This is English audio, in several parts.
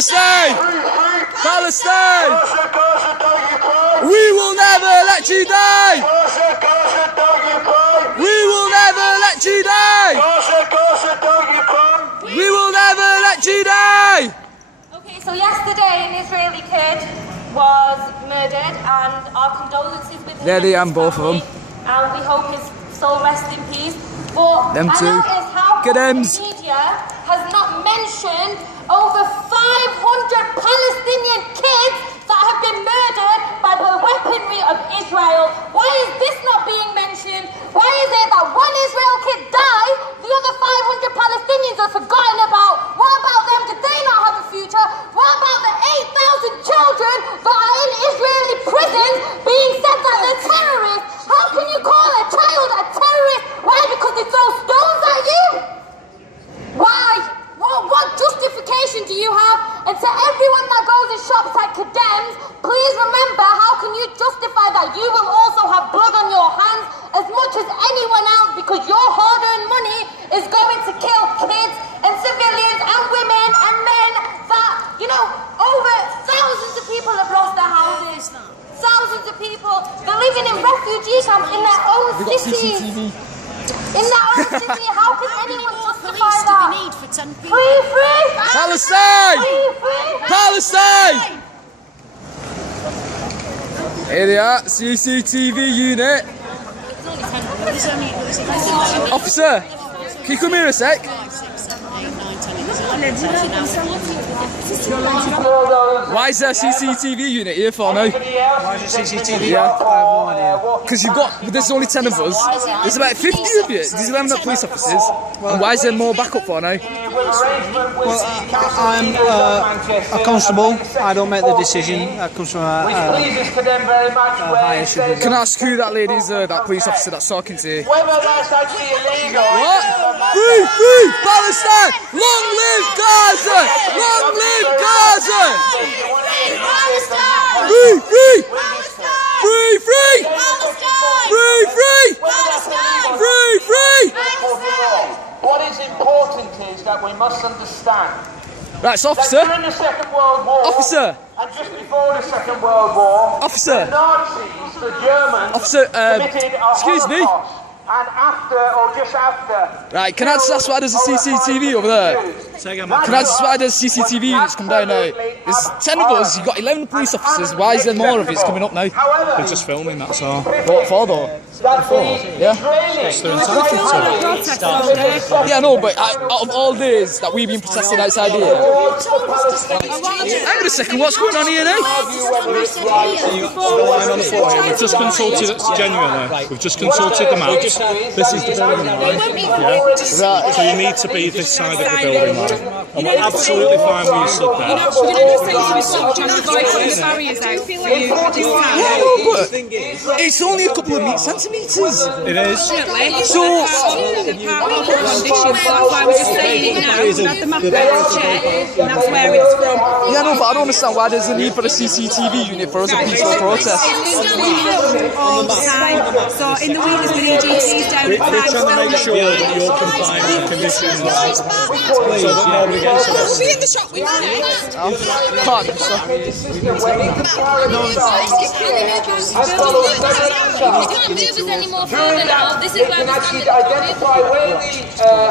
Palestine! Palestine! We will never let you die! We will never let you die! We will never let you die! Okay, so yesterday an Israeli kid was murdered, and our condolences with him. There they are, both of them. And we hope his soul rests in peace. But Them two. I noticed how Kedems. the media has not mentioned over 500 Palestinian kids that have been murdered by the weaponry of Israel. Why is this not being mentioned? Why is it that one Israel kid died, the other 500 Palestinians are forgotten about? What about them? Did they not have a future? What about the 8,000 children that are in Israeli prisons being said that they're terrorists? How can you call a child a terrorist? Why? Because they throw stones at you? Why? What justification do you have? And to everyone that goes and shops at Kedem's, please remember, how can you justify that you will also have blood on your hands as much as anyone else, because your hard-earned money is going to kill kids and civilians and women and men that, you know, over thousands of people have lost their houses. Thousands of people. They're living in refugee camps in their own cities. In their own city. How can anyone justify that? Free! Palestine! Palestine! Here they are, CCTV unit. Officer, can you come here a sec? Why is there a CCTV unit here for now? Why is it CCTV? Yeah. I have no idea. Because you've got, there's only 10 of us. There's about 50 of you. There's 11 police officers. And why is there more backup for now? Well, I'm a constable. I don't make the decision. That comes from a higher supervisor. Can I ask who that lady is, that police officer that's talking to you? Whether that's actually illegal. What? Free Palestine! Long live Gaza! Long live Gaza! Free! What is important is that we must understand Right, so that officer. during the Second World War, Officer. and just before the Second World War, Officer. the Nazis, the Germans, Officer, committed a excuse me. Holocaust. And after, or just after... Right, can I just ask why there's a CCTV over there? Can I just why there's CCTV units come down now? There's 10 of us, you've got 11 police officers, why is there more of it coming up now? They're just filming, that's all. What for though? Yeah? Yeah, no, but out of all days that we've been protesting outside here... Hang on a second, what's going on here now? We've just consulted, genuinely, we've just consulted the maps. This is the building line. Yeah. Right. So you need to be this side of the building line. And we're absolutely fine where you stood there. Yeah, no, but it's only a couple of centimetres. It is. So... Yeah, no, but I don't understand why there's a need for a CCTV unit for us a peaceful protest. So in the week there's been EGTs down at We're trying to make sure that you're complying with conditions so that nobody gets arrested. be in the shop with Can't be so. They can actually identify where the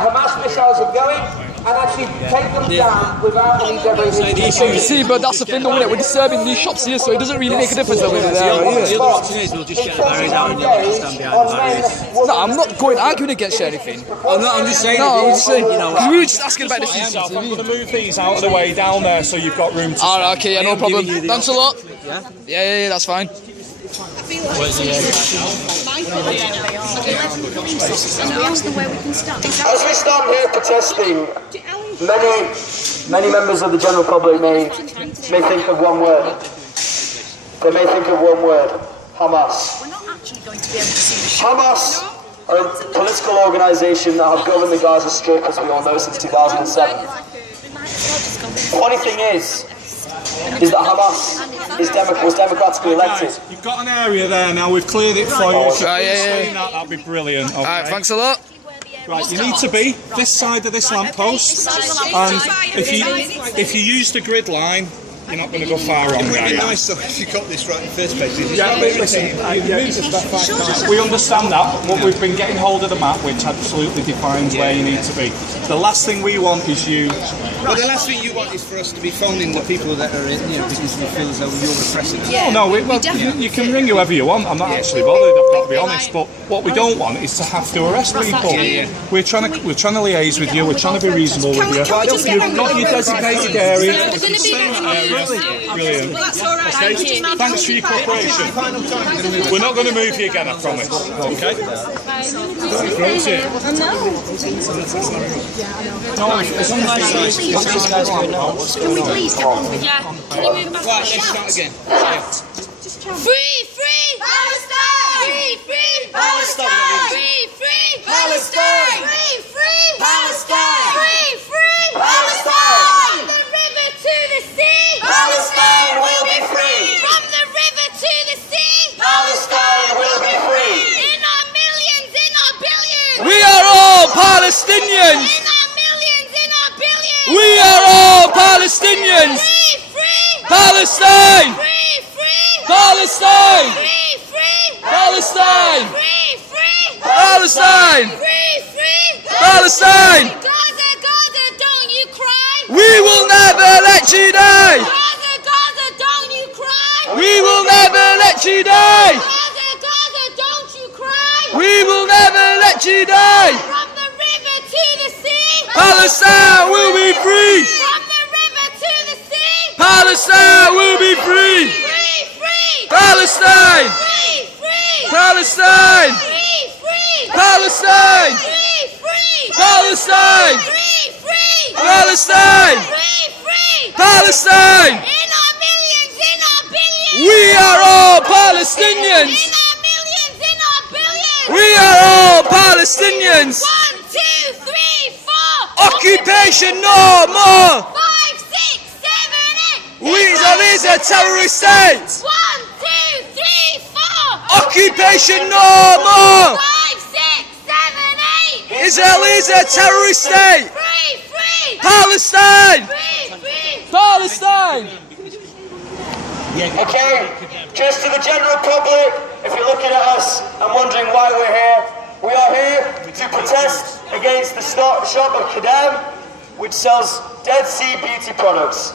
Hamas missiles are going and actually take them down without any degradation. You see, but that's the thing, though, isn't it? We're disturbing these shops here, so it doesn't really make a difference over there. The other option is we'll just get the barriers out and you'll stand behind the barriers. No, I'm not going arguing against you or anything. I'm just saying. No, I'm just saying, you know, we were just asking about the I'm CCTV. going to move these out of the way down there so you've got room to... Alright, okay, yeah, no problem. Thanks a lot. Yeah, that's fine. As we stand here protesting, many members of the general public may think of one word. They may think of one word: Hamas. Hamas are a political organisation that have governed the Gaza Strip, as we all know, since 2007. The funny thing is that Hamas was democratically elected. You've got an area there now, we've cleared it for you. Right, yeah. That'd be brilliant. Okay. Alright, thanks a lot. Right, you need to be this side of this lamppost, and if you use the grid line, you're not going to go far wrong. It would be nice though if you got this right in the first place. Yeah, but listen, we understand that, but we've been getting hold of the map, which absolutely defines where you need to be. The last thing we want is you. Well, the last thing you want is for us to be phoning the people that are in, because we feel as though you're repressing us. No, you can ring whoever you want. I'm not actually bothered. I've got to be honest. But what we don't want is to have to arrest people. We're trying to liaise with you. We're trying to be reasonable with you. You've got your designated area. Brilliant. That's all right. Okay. Thanks for your cooperation. We're not going to move you again, I promise. Okay? That's it. Can we please get on with it? Yeah. Can you move back? Right, let's start again. Free, free Palestine! Free, free Palestine! Free, free Palestine! Free, free Palestine! Free, free Palestine! From the river to the sea, Palestine will be free. From the river to the sea, Palestine will be free. In our millions, in our billions. We are all Palestinians. In our millions, in our billions. We are all Palestinians. Free, free Palestine. Free, free Palestine. Free, free Palestine. Free, free Palestine. Free, free Palestine. Gaza, Gaza, don't you cry. We will never let you die. Gaza, Gaza, don't you cry. We will never let you die. Gaza, Gaza, don't you cry. We will never let you die. From the river to the sea, Palestine will be free. from the river to the sea, Palestine will be free. free, free Palestine. free, free Palestine. free, free Palestine. free, free Palestine. free, free Palestine. free, free Palestine. in our millions, in our billions. We are all In Palestinians. our millions, in our billions. We are all Palestinians. 1, 2, 3, 4. Occupation no more. 5, 6, 7, 8. Israel is a terrorist state. 1, 2, 3, 4. Occupation no more. 5, 6, 7, 8. Israel is a terrorist state. Free, free. Palestine. Free, free. Palestine. Okay, just to the general public, if you're looking at us and wondering why we're here, we are here to protest against the shop of Kedem, which sells Dead Sea beauty products.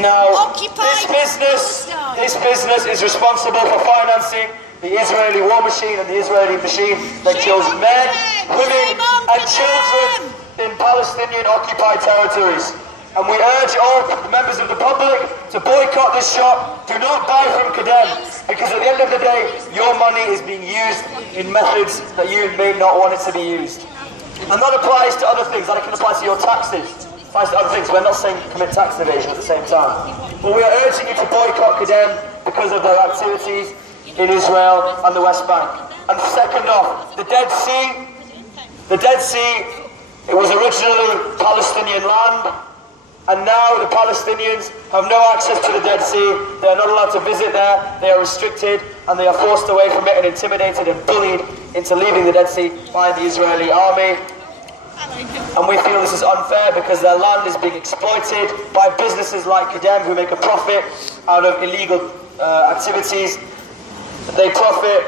Now, this business is responsible for financing the Israeli war machine and the Israeli machine that kills men, women and children in Palestinian occupied territories. And we urge all members of the public to boycott this shop. Do not buy from Kedem, because at the end of the day, your money is being used in methods that you may not want it to be used. And that applies to other things, that can apply to your taxes. Applies to other things. We're not saying commit tax evasion at the same time. But we are urging you to boycott Kedem because of their activities in Israel and the West Bank. And second off, the Dead Sea, it was originally Palestinian land. And now the Palestinians have no access to the Dead Sea. They are not allowed to visit there. They are restricted and they are forced away from it and intimidated and bullied into leaving the Dead Sea by the Israeli army. And we feel this is unfair because their land is being exploited by businesses like Kedem, who make a profit out of illegal activities. They profit